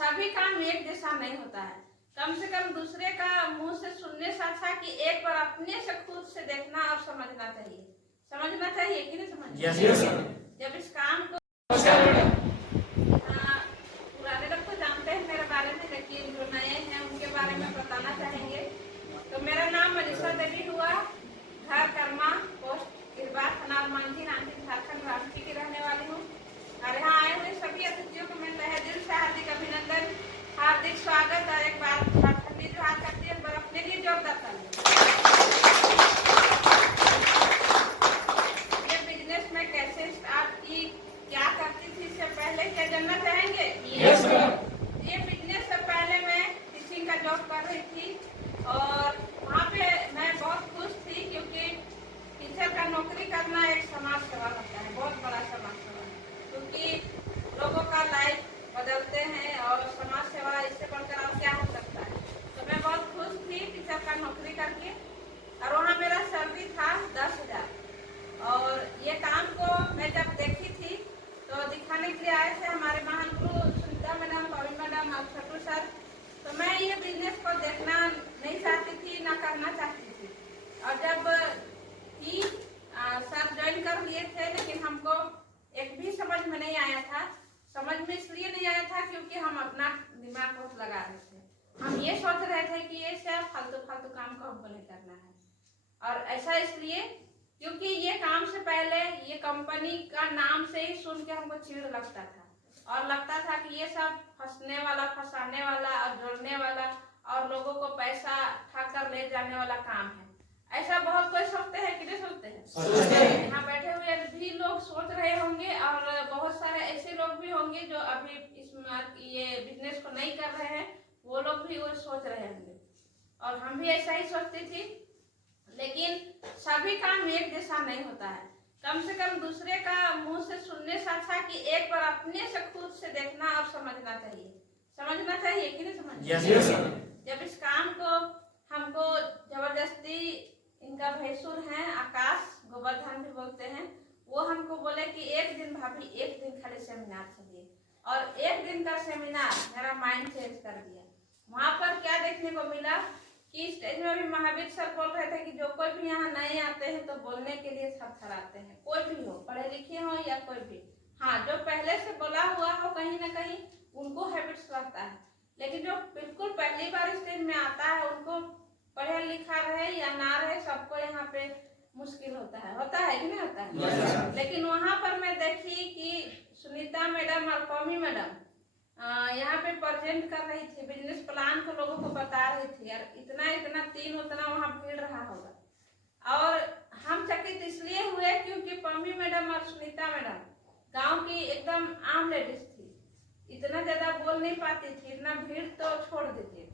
सभी काम एक जैसा नहीं होता है। कम से कम दूसरे का मुंह से सुनने से अच्छा कि एक बार अपने से खुद से देखना और समझना चाहिए कि नहीं समझना। yes, जब इस काम को पुराने लोग तो जानते हैं मेरे बारे में, लेकिन जो नए हैं उनके बारे में बताना चाहेंगे। तो मेरा नाम मनीषा देवी हुआ, घर कर्मा, पोस्ट इरबा, थाना मांझी, रांची, झारखंड, रांची की रहने वाली हूँ। और यहाँ आए हुए सभी अतिथियों को मैं तहे दिल से हार्दिक अभिनंदन, हार्दिक स्वागत और एक बार ठंडी जो हाथ करती है पर अपने लिए जोरदार ताली। ये बिजनेस में कैसे स्टार्ट की, क्या करती थी, इससे पहले क्या जानना चाहेंगे? yes, ये बिजनेस से पहले मैं टीचिंग का जॉब कर रही थी और वहाँ पे मैं बहुत खुश थी, क्योंकि टीचर का नौकरी करना एक समाज सेवा होता है, बहुत बड़ा समाज सेवा, क्योंकि लोगों का लाइफ बदलते हैं और समाज सेवा इससे बढ़कर और क्या हो सकता है। तो मैं बहुत खुश थी टीचर का नौकरी करके, और वहाँ मेरा सैलरी था 10,000। और ये काम को मैं जब देखी थी तो दिखाने के लिए आए थे हमारे महान गुरु सुनीता मैडम, पवी मैडम और छोटू सर। तो मैं ये बिजनेस को देखना नहीं चाहती थी, ना करना चाहती थी। और जब ही सर ज्वाइन कर लिए थे, लेकिन हमको एक भी समझ में नहीं आया था। समझ में इसलिए नहीं आया था क्योंकि हम अपना दिमाग बहुत लगा रहे थे। हम ये सोच रहे थे कि ये सब फालतू काम को हमको नहीं करना है। और ऐसा इसलिए क्योंकि ये काम से पहले ये कंपनी का नाम से ही सुन के हमको चिढ़ लगता था, और लगता था कि ये सब फंसने वाला, फंसाने वाला और जोड़ने वाला और लोगों को पैसा ठाकर ले जाने वाला काम है। ऐसा बहुत कोई सोचते हैं कि नहीं सोचते हैं? यहाँ बैठे हुए भी लोग सोच रहे होंगे, और बहुत सारे ऐसे लोग भी होंगे जो अभी ये बिजनेस को नहीं कर रहे हैं, वो लोग भी वो सोच रहे होंगे। और हम भी ऐसा ही सोचती थी, लेकिन सभी काम एक जैसा नहीं होता है। कम से कम दूसरे का मुंह से सुनने से अच्छा कि एक बार अपने से खुद से देखना और समझना चाहिए कि नहीं समझना। yes, जब इस काम को हमको जबरदस्ती, इनका भैंसुर हैं आकाश, गोवर्धन भी बोलते हैं, वो हमको बोले कि एक दिन भाभी, एक दिन खाली सेमिनार चाहिए। और एक दिन का सेमिनार मेरा माइंड चेंज कर दिया। वहाँ पर क्या देखने को मिला कि स्टेज में भी महावीर सर बोल रहे थे कि जो कोई भी यहाँ नए आते हैं तो बोलने के लिए थरथराते हैं, कोई भी हो, पढ़े लिखे हो या कोई भी। हाँ, जो पहले से बोला हुआ हो कहीं ना कहीं उनको हैबिट्स रहता है, लेकिन जो बिल्कुल पहली बार स्टेज में आता है उनको पढ़ा लिखा रहे या ना रहे, सबको यहाँ पे मुश्किल होता है कि नहीं होता है? yes, लेकिन वहाँ पर मैं देखी कि सुनीता मैडम और पमी मैडम यहाँ पे प्रेजेंट कर रही थी, बिजनेस प्लान को लोगों को बता रही थी, और इतना तीन उतना वहाँ भीड़ रहा होगा। और हम चकित इसलिए हुए क्योंकि पम्मी मैडम और सुनीता मैडम गांव की एकदम आम लेडीज थी, इतना ज्यादा बोल नहीं पाती थी, इतना भीड़ तो छोड़ देती।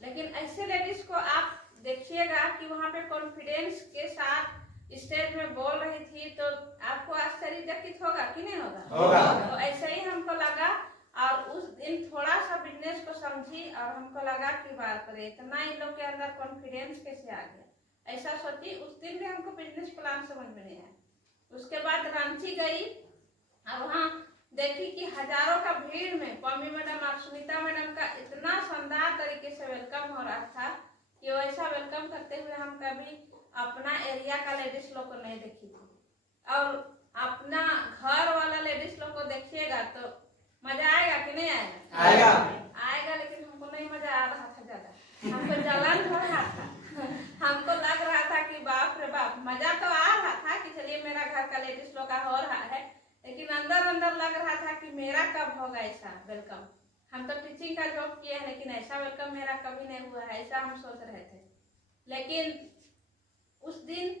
लेकिन ऐसे लेडीज को आप देखिएगा कि वहाँ पे कॉन्फिडेंस के साथ स्टेज में बोल रही थी, तो आपको आश्चर्यचकित होगा कि नहीं होगा? तो ऐसे ही हमको लगा, और उस दिन थोड़ा सा बिजनेस को समझी और हमको लगा कि बात करें इतना इन लोग के अंदर कॉन्फिडेंस कैसे आ गया, ऐसा सोची। उस दिन भी हमको बिजनेस प्लान समझ में नहीं आया। उसके बाद रांची गई और वहाँ देखी कि हजारों का भीड़ में पम्मी मैडम और सुनीता मैडम का इतना शानदार तरीके से वेलकम हो रहा था कि वैसा वेलकम करते हुए हम कभी अपना एरिया का लेडीज लोग को नहीं देखी थी। और अपना घर वाला लेडीज लोग को देखिएगा तो मजा आएगा कि नहीं आएगा? आएगा, लेकिन हमको नहीं मजा आ रहा था ज्यादा, हमको जलन हो रहा था। हमको लग रहा था कि बाप रे बाप, मजा तो आ रहा था कि चलिए मेरा घर का लेडीज लोग का हो रहा है, लेकिन अंदर अंदर लग रहा था कि मेरा कब होगा ऐसा वेलकम। हम तो टीचिंग का जॉब किए हैं, लेकिन ऐसा वेलकम मेरा कभी नहीं हुआ है, ऐसा हम सोच रहे थे। लेकिन उस दिन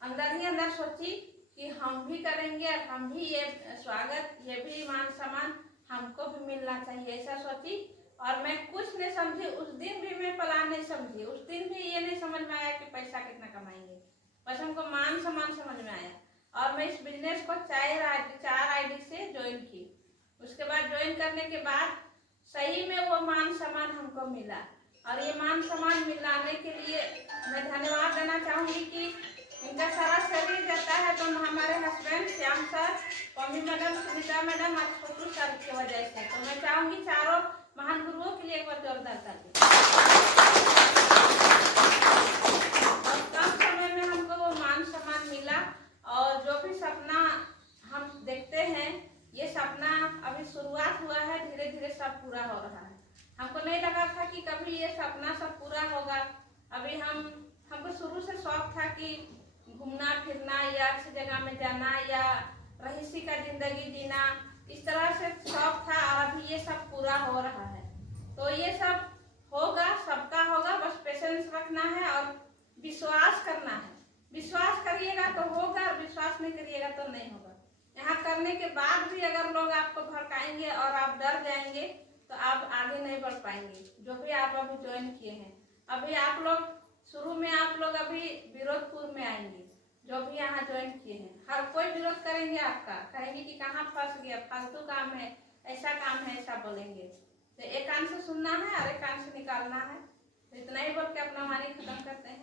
अंदर ही अंदर सोची कि हम भी करेंगे और हम भी ये स्वागत, ये भी मान सम्मान हमको भी मिलना चाहिए, ऐसा सोची। और मैं कुछ नहीं समझी, उस दिन भी मैं प्लान नहीं समझी, उस दिन भी ये नहीं समझ में आया कि पैसा कितना कमाएंगे, बस हमको मान सम्मान समझ में आया। और मैं इस बिजनेस को 4 आईडी से ज्वाइन की। उसके बाद ज्वाइन करने के बाद सही में वो मान सम्मान हमको मिला, और ये मान सम्मान मिलाने के लिए मैं धन्यवाद देना चाहूँगी कि इनका सारा शरीर जाता है तो हमारे husband Shyam sir, Pammi madam, Sunita madam और छोटू सर की वजह से। तो मैं चाहूँगी चारों महान गुरुओं के लिए एक बार जोरदार ताली। और कम समय में हमको वो मान सम्मान मिला और जो भी सपना हम देखते हैं ये सपना अभी शुरुआत हुआ है, धीरे धीरे सब पूरा हो रहा है। हमको नहीं लगा था कि कभी ये सपना सब पूरा होगा। अभी हमको शुरू से शौक था कि घूमना फिरना या अच्छी जगह में जाना या रईसी का जिंदगी जीना, इस तरह से शौक था और अभी ये सब पूरा हो रहा है। तो ये सब होगा, सबका होगा, बस पेशेंस रखना है और विश्वास करना है। विश्वास करिएगा तो होगा और विश्वास नहीं करिएगा तो नहीं होगा। यहाँ करने के बाद भी अगर लोग आपको भड़काएंगे और आप डर जाएंगे तो आप आगे नहीं बढ़ पाएंगे। जो भी आप अभी ज्वाइन किए हैं, अभी आप लोग शुरू में आप लोग अभी विरोधपुर में आएंगे, जो भी यहाँ ज्वाइन किए हैं हर कोई विरोध करेंगे आपका, कहेंगे कि कहाँ फंस गया, फालतू काम है, ऐसा काम है, ऐसा बोलेंगे। तो एक कान से सुनना है और एक कान से निकालना है। तो इतना ही बोल के अपना वाणी खत्म करते हैं।